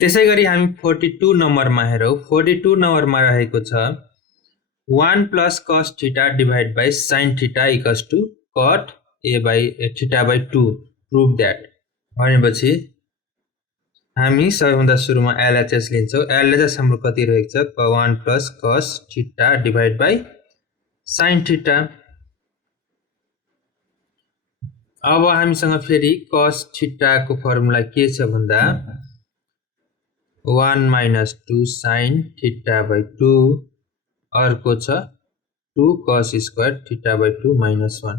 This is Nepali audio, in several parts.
त्यसैगरी हामी 42 नम्बरमा हेरौँ 42 नम्बरमा रहेको छ 1 plus cos theta divided by sin theta equals to cot a by theta by 2 prove that भनेपछि हामी सबैभन्दा सुरुमा LHS लिन्छौँ LHS हाम्रो कति रहेको छ 1 plus cos theta divided by sin theta अब हामीसँग फेरि cos theta को फर्मुला के छ भन्दा 1 minus 2 sin theta by 2 अर्को छ 2 cos square theta by 2 minus 1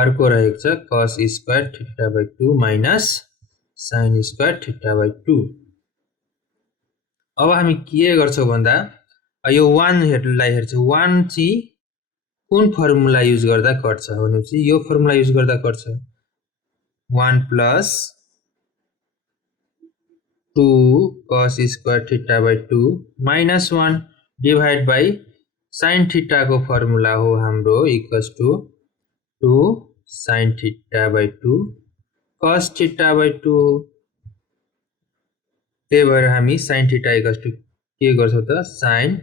अर्को रहेको छ cos square theta by 2 minus sin square theta by 2 अब हामी के गर्छौं भन्दा यो 1 लाई हेर्छौं 1 चाहिँ कुन फर्मुला युज गर्दा कट्छ भनेपछि यो फर्मुला युज गर्दा कट्छ 1 plus 2 cos square theta by 2 minus 1 divided by sin theta को फर्मुला हो हाम्रो equals to 2 sin theta by 2 cos theta by 2 त्यही भएर हामी sin theta equals to के गर्छौं त sin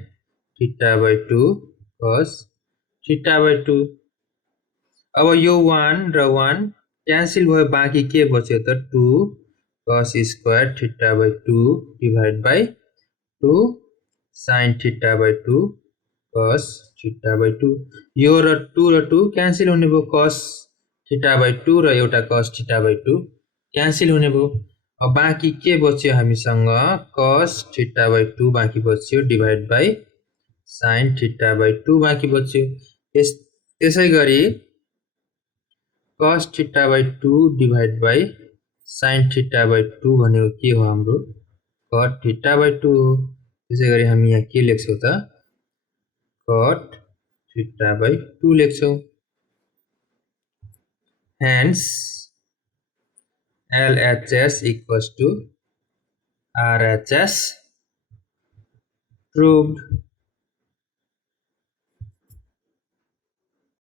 theta by 2 cos theta by 2 अब यो 1 र 1 क्यान्सल भयो बाँकी के बच्यो त 2 cos square theta by 2 divided by 2 sin theta by 2 cos theta by 2 यो र 2 क्यान्सल हुने भयो cos theta by 2 र एउटा cos theta by 2 क्यान्सल हुने भयो अब बाँकी के बच्यो हामीसँग cos theta by 2 बाँकी बच्यो divide by sin theta by 2 बाँकी बच्यो त्यसैगरी cos theta by 2 divided by sin theta by 2 भनेको के हो हाम्रो cot theta by 2 त्यसैगरी हामी यहाँ के लेख्छौं त cot theta by 2 लेख्छौं hence LHS equals to RHS proved